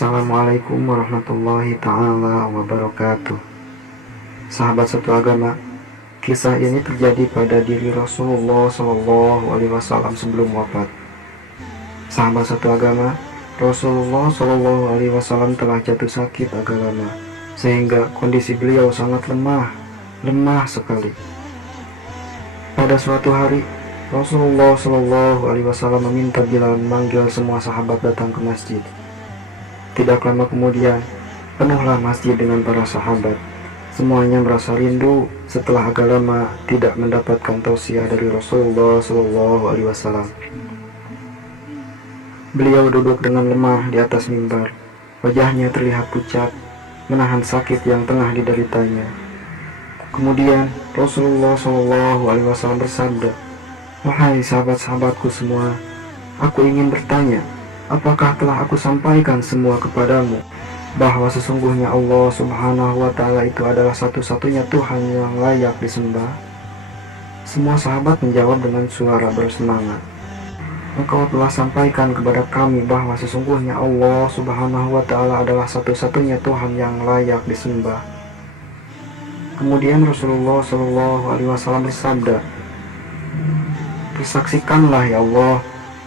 Assalamualaikum warahmatullahi ta'ala wabarakatuh. Sahabat satu agama, kisah ini terjadi pada diri Rasulullah Shallallahu Alaihi Wasallam sebelum wafat. Sahabat satu agama, Rasulullah Shallallahu Alaihi Wasallam telah jatuh sakit agak lama, sehingga kondisi beliau sangat lemah sekali. Pada suatu hari, Rasulullah Shallallahu Alaihi Wasallam meminta Bilal memanggil semua sahabat datang ke masjid. Tidak lama kemudian, penuhlah masjid dengan para sahabat. Semuanya merasa rindu setelah agak lama tidak mendapatkan tausiah dari Rasulullah Shallallahu Alaihi Wasallam. Beliau duduk dengan lemah di atas mimbar. Wajahnya terlihat pucat, menahan sakit yang tengah dideritanya. Kemudian Rasulullah Shallallahu Alaihi Wasallam bersabda, "Wahai sahabat-sahabatku semua, aku ingin bertanya, apakah telah aku sampaikan semua kepadamu bahwa sesungguhnya Allah Subhanahu wa Ta'ala itu adalah satu-satunya Tuhan yang layak disembah?" Semua sahabat menjawab dengan suara bersemangat, "Engkau telah sampaikan kepada kami bahwa sesungguhnya Allah Subhanahu wa Ta'ala adalah satu-satunya Tuhan yang layak disembah." Kemudian Rasulullah Shallallahu Alaihi Wasallam bersabda, "Persaksikanlah ya Allah,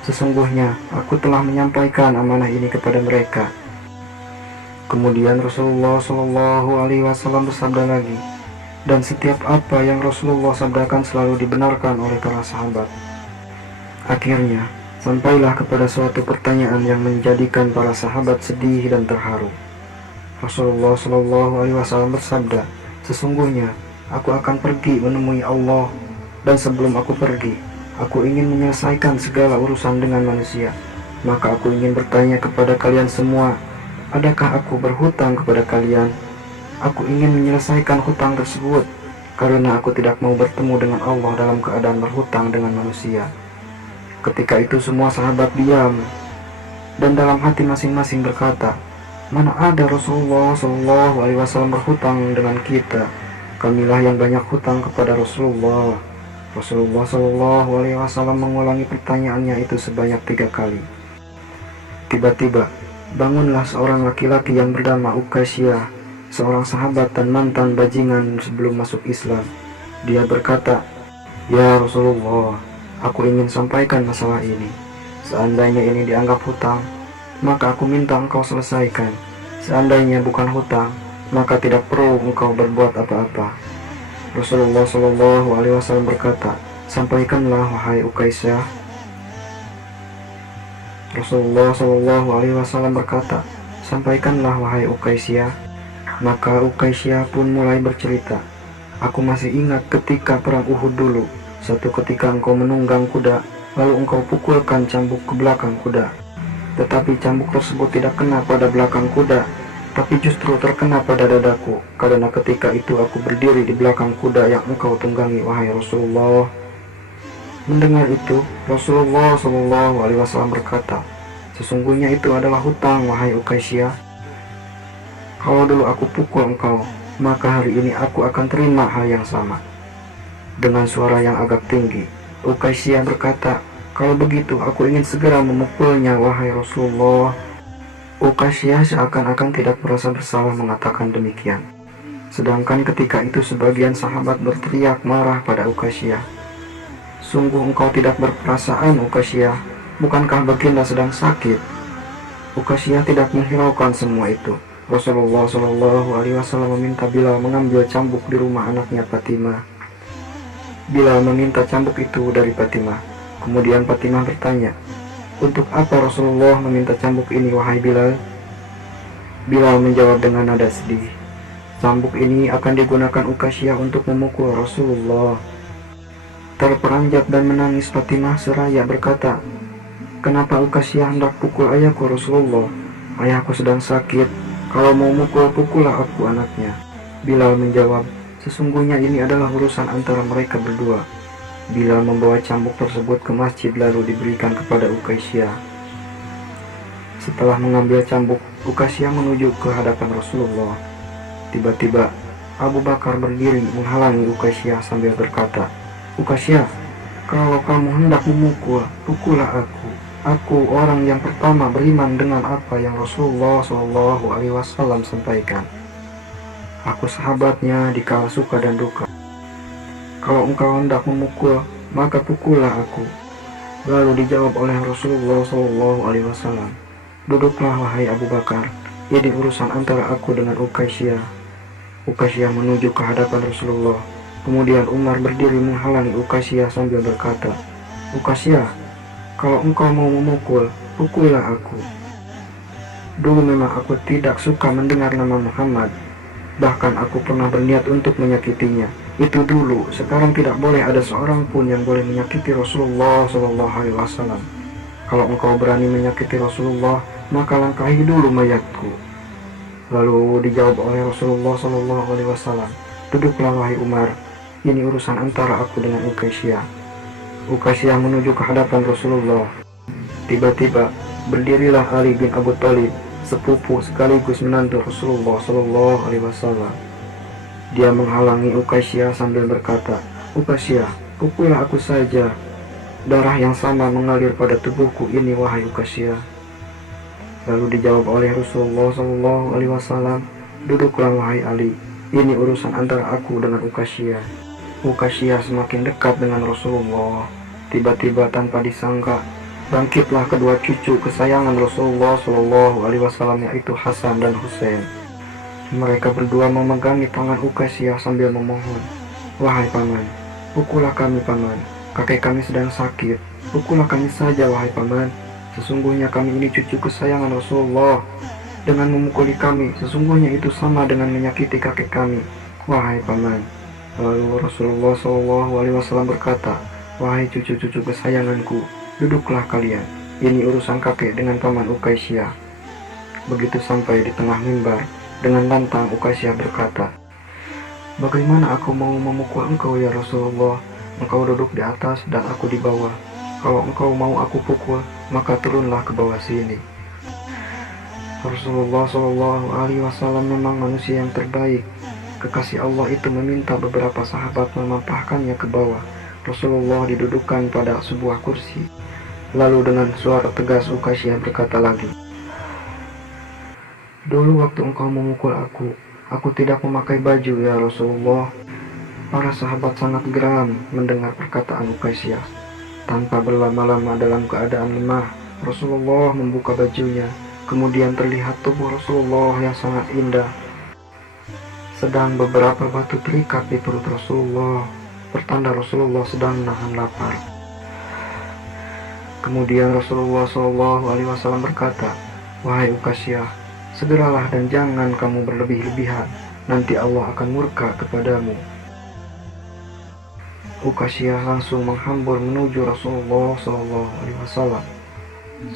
sesungguhnya aku telah menyampaikan amanah ini kepada mereka." Kemudian Rasulullah Shallallahu Alaihi Wasallam bersabda lagi, dan setiap apa yang Rasulullah sabdakan selalu dibenarkan oleh para sahabat. Akhirnya sampailah kepada suatu pertanyaan yang menjadikan para sahabat sedih dan terharu. Rasulullah Shallallahu Alaihi Wasallam bersabda, "Sesungguhnya aku akan pergi menemui Allah, dan sebelum aku pergi, aku ingin menyelesaikan segala urusan dengan manusia. Maka aku ingin bertanya kepada kalian semua, adakah aku berhutang kepada kalian? Aku ingin menyelesaikan hutang tersebut, karena aku tidak mau bertemu dengan Allah dalam keadaan berhutang dengan manusia." Ketika itu semua sahabat diam, dan dalam hati masing-masing berkata, "Mana ada Rasulullah Shallallahu Alaihi Wasallam berhutang dengan kita? Kamilah yang banyak hutang kepada Rasulullah." Rasulullah Shallallahu Alaihi Wasallam mengulangi pertanyaannya itu sebanyak 3 kali. Tiba-tiba bangunlah seorang laki-laki yang bernama Uqaisyah, seorang sahabat dan mantan bajingan sebelum masuk Islam. Dia berkata, "Ya Rasulullah, aku ingin sampaikan masalah ini. Seandainya ini dianggap hutang, maka aku minta engkau selesaikan. Seandainya bukan hutang, maka tidak perlu engkau berbuat apa-apa." Rasulullah Shallallahu Alaihi Wasallam berkata, "Sampaikanlah wahai Uqaisyah." Rasulullah Shallallahu Alaihi Wasallam berkata, "Sampaikanlah wahai Uqaisyah." Maka Uqaisyah pun mulai bercerita, "Aku masih ingat ketika perang Uhud dulu. Satu ketika engkau menunggang kuda, lalu engkau pukulkan cambuk ke belakang kuda. Tetapi cambuk tersebut tidak kena pada belakang kuda, tapi justru terkena pada dadaku, karena ketika itu aku berdiri di belakang kuda yang engkau tunggangi, wahai Rasulullah." Mendengar itu, Rasulullah Shallallahu Alaihi Wasallam berkata, "Sesungguhnya itu adalah hutang, wahai Uqaisyah. Kalau dulu aku pukul engkau, maka hari ini aku akan terima hal yang sama." Dengan suara yang agak tinggi, Uqaisyah berkata, "Kalau begitu, aku ingin segera memukulnya, wahai Rasulullah." Uqaisyah seakan-akan tidak merasa bersalah mengatakan demikian. Sedangkan ketika itu sebagian sahabat berteriak marah pada Uqaisyah, "Sungguh engkau tidak berperasaan, Uqaisyah. Bukankah baginda sedang sakit?" Uqaisyah tidak menghiraukan semua itu. Rasulullah Shallallahu Alaihi Wasallam meminta Bilal mengambil cambuk di rumah anaknya Fatimah. Bilal meminta cambuk itu dari Fatimah. Kemudian Fatimah bertanya, "Untuk apa Rasulullah meminta cambuk ini, wahai Bilal?" Bilal menjawab dengan nada sedih, "Cambuk ini akan digunakan Uqaisyah untuk memukul Rasulullah." Terperanjat dan menangis Fatimah seraya berkata, "Kenapa Uqaisyah hendak pukul ayahku Rasulullah? Ayahku sedang sakit. Kalau mau mukul, pukullah aku anaknya." Bilal menjawab, "Sesungguhnya ini adalah urusan antara mereka berdua." Bilal membawa cambuk tersebut ke masjid lalu diberikan kepada Uqaisyah. Setelah mengambil cambuk, Uqaisyah menuju ke hadapan Rasulullah. Tiba-tiba Abu Bakar berdiri menghalangi Uqaisyah sambil berkata, "Uqaisyah, kalau kamu hendak memukul, pukullah aku." Aku orang yang pertama beriman dengan apa yang Rasulullah Shallallahu Alaihi Wasallam sampaikan. Aku sahabatnya di kala suka dan duka. Kalau engkau hendak memukul, maka pukullah aku. Lalu dijawab oleh Rasulullah Shallallahu Alaihi Wasallam, duduklah wahai Abu Bakar. Ini urusan antara aku dengan Ukaisyah. Ukaisyah menuju ke hadapan Rasulullah. Kemudian Umar berdiri menghalangi Ukaisyah sambil berkata, Ukaisyah, kalau engkau mau memukul, pukullah aku. Dulu memang aku tidak suka mendengar nama Muhammad. Bahkan aku pernah berniat untuk menyakitinya. Itu dulu. Sekarang tidak boleh ada seorang pun yang boleh menyakiti Rasulullah Shallallahu Alaihi Wasallam. Kalau engkau berani menyakiti Rasulullah, maka langkahi dulu mayatku. Lalu dijawab oleh Rasulullah Shallallahu Alaihi Wasallam, duduklah wahai Umar. Ini urusan antara aku dengan Ukaisyah. Ukaisyah menuju ke hadapan Rasulullah. Tiba-tiba berdirilah Ali bin Abu Thalib, sepupu sekaligus menantu Rasulullah Shallallahu Alaihi Wasallam. Dia menghalangi Ukaisyah sambil berkata, Ukaisyah, pukullah aku saja. Darah yang sama mengalir pada tubuhku ini wahai Ukaisyah. Lalu dijawab oleh Rasulullah Shallallahu Alaihi Wasallam, duduklah wahai Ali. Ini urusan antara aku dengan Ukaisyah. Ukaisyah semakin dekat dengan Rasulullah. Tiba-tiba tanpa disangka, bangkitlah kedua cucu kesayangan Rasulullah Shallallahu Alaihi Wasallam, yaitu Hasan dan Husain. Mereka berdua memegangi tangan Ukaisyah sambil memohon, wahai paman, pukullah kami paman. Kakek kami sedang sakit. Pukullah kami saja wahai paman. Sesungguhnya kami ini cucu kesayangan Rasulullah. Dengan memukuli kami, sesungguhnya itu sama dengan menyakiti kakek kami, wahai paman. Lalu Rasulullah SAW berkata, wahai cucu-cucu kesayanganku, duduklah kalian. Ini urusan kakek dengan paman Ukaisyah. Begitu sampai di tengah mimbar, dengan lantang Ukaisyah berkata, bagaimana aku mau memukul engkau ya Rasulullah? Engkau duduk di atas dan aku di bawah. Kalau engkau mau aku pukul, maka turunlah ke bawah sini. Rasulullah SAW memang manusia yang terbaik. Kekasih Allah itu meminta beberapa sahabat memampahkannya ke bawah. Rasulullah didudukkan pada sebuah kursi. Lalu dengan suara tegas Ukaisyah berkata lagi, dulu waktu engkau memukul aku tidak memakai baju ya Rasulullah. Para sahabat sangat geram mendengar perkataan Ukaisyah. Tanpa berlama-lama dalam keadaan lemah, Rasulullah membuka bajunya. Kemudian terlihat tubuh Rasulullah yang sangat indah. Sedang beberapa batu terikat di perut Rasulullah, pertanda Rasulullah sedang menahan lapar. Kemudian Rasulullah SAW berkata, wahai Ukaisyah, segeralah dan jangan kamu berlebih-lebihan, nanti Allah akan murka kepadamu. Ukaisyah langsung menghambur menuju Rasulullah SAW.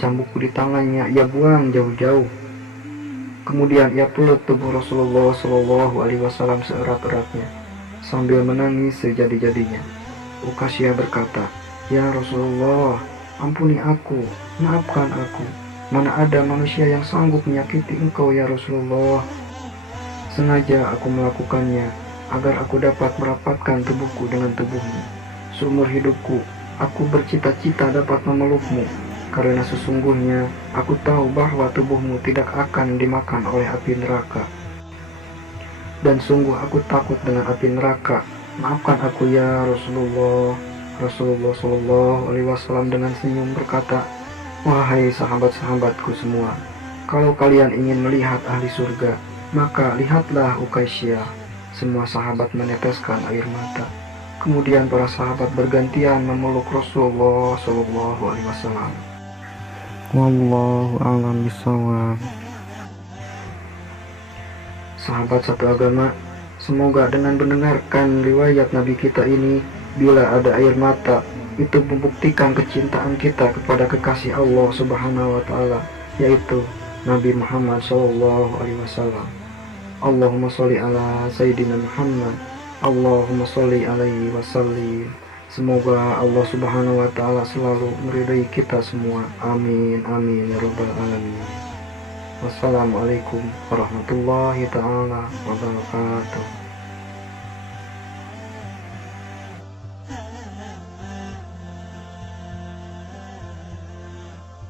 Cambukku di tangannya ia buang jauh-jauh. Kemudian ia peluk tubuh Rasulullah SAW seerat-eratnya sambil menangis sejadi-jadinya. Ukaisyah berkata, ya Rasulullah, ampuni aku, maafkan aku. Mana ada manusia yang sanggup menyakiti engkau ya Rasulullah. Sengaja aku melakukannya agar aku dapat merapatkan tubuhku dengan tubuhmu. Seumur hidupku, aku bercita-cita dapat memelukmu, karena sesungguhnya aku tahu bahwa tubuhmu tidak akan dimakan oleh api neraka. Dan sungguh aku takut dengan api neraka. Maafkan aku ya Rasulullah. Rasulullah SAW dengan senyum berkata, wahai sahabat-sahabatku semua, kalau kalian ingin melihat ahli surga, maka lihatlah Ukaisyah. Semua sahabat meneteskan air mata. Kemudian para sahabat bergantian memeluk Rasulullah SAW. Wallahu a'lam bishawab. Sahabat satu agama, semoga dengan mendengarkan riwayat Nabi kita ini, bila ada air mata, itu membuktikan kecintaan kita kepada kekasih Allah Subhanahu wa Ta'ala, yaitu Nabi Muhammad SAW. Allahumma sholli ala Sayyidina Muhammad. Allahumma sholli alaihi wasallim. Semoga Allah Subhanahu wa Ta'ala selalu meridai kita semua. Amin, amin ya rabbal alamin. Wassalamualaikum warahmatullahi ta'ala wabarakatuh.